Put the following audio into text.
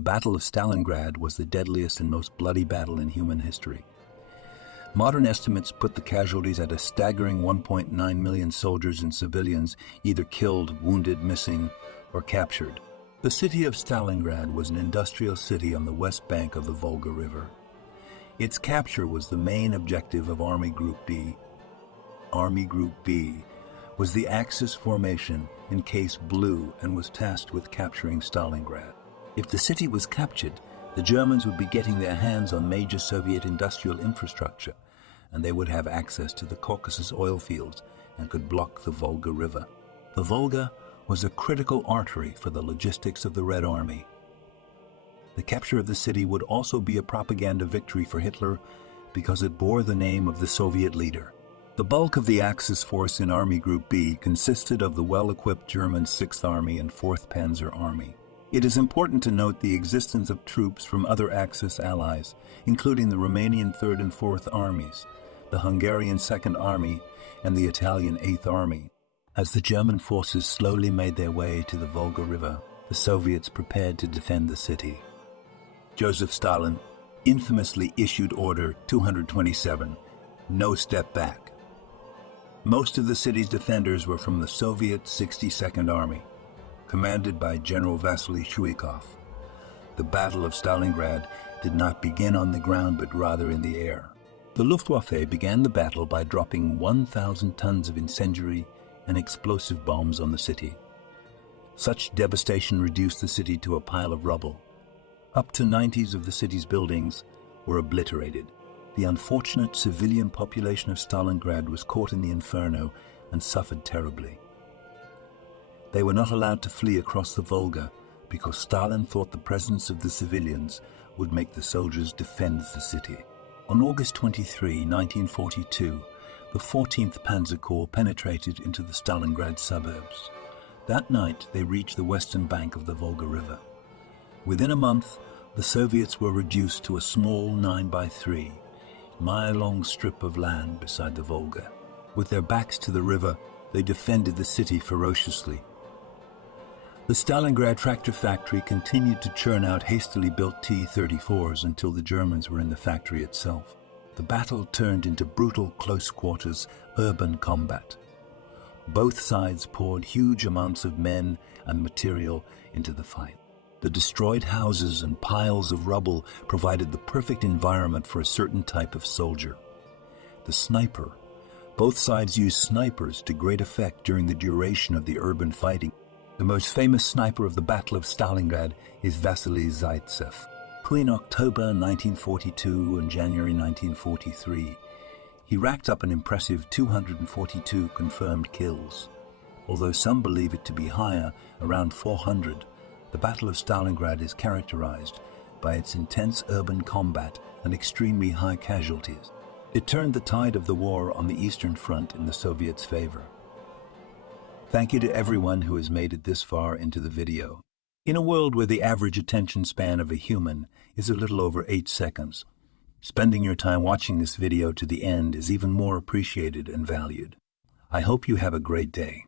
The Battle of Stalingrad was the deadliest and most bloody battle in human history. Modern estimates put the casualties at a staggering 1.9 million soldiers and civilians either killed, wounded, missing, or captured. The city of Stalingrad was an industrial city on the west bank of the Volga River. Its capture was the main objective of Army Group B. Army Group B was the Axis formation in Case Blue and was tasked with capturing Stalingrad. If the city was captured, the Germans would be getting their hands on major Soviet industrial infrastructure, and they would have access to the Caucasus oil fields and could block the Volga River. The Volga was a critical artery for the logistics of the Red Army. The capture of the city would also be a propaganda victory for Hitler because it bore the name of the Soviet leader. The bulk of the Axis force in Army Group B consisted of the well-equipped German 6th Army and 4th Panzer Army. It is important to note the existence of troops from other Axis allies, including the Romanian 3rd and 4th Armies, the Hungarian 2nd Army, and the Italian 8th Army. As the German forces slowly made their way to the Volga River, the Soviets prepared to defend the city. Joseph Stalin infamously issued Order 227, no step back. Most of the city's defenders were from the Soviet 62nd Army, commanded by General Vasily Shuikov. The Battle of Stalingrad did not begin on the ground but rather in the air. The Luftwaffe began the battle by dropping 1,000 tons of incendiary and explosive bombs on the city. Such devastation reduced the city to a pile of rubble. Up to 90 of the city's buildings were obliterated. The unfortunate civilian population of Stalingrad was caught in the inferno and suffered terribly. They were not allowed to flee across the Volga because Stalin thought the presence of the civilians would make the soldiers defend the city. On August 23, 1942, the 14th Panzer Corps penetrated into the Stalingrad suburbs. That night, they reached the western bank of the Volga River. Within a month, the Soviets were reduced to a small 9x3, mile-long strip of land beside the Volga. With their backs to the river, they defended the city ferociously. The Stalingrad tractor factory continued to churn out hastily built T-34s until the Germans were in the factory itself. The battle turned into brutal close-quarters urban combat. Both sides poured huge amounts of men and material into the fight. The destroyed houses and piles of rubble provided the perfect environment for a certain type of soldier. The sniper. Both sides used snipers to great effect during the duration of the urban fighting. The most famous sniper of the Battle of Stalingrad is Vasily Zaitsev. Between October 1942 and January 1943, he racked up an impressive 242 confirmed kills. Although some believe it to be higher, around 400, the Battle of Stalingrad is characterized by its intense urban combat and extremely high casualties. It turned the tide of the war on the Eastern Front in the Soviets' favor. Thank you to everyone who has made it this far into the video. In a world where the average attention span of a human is a little over 8 seconds, spending your time watching this video to the end is even more appreciated and valued. I hope you have a great day.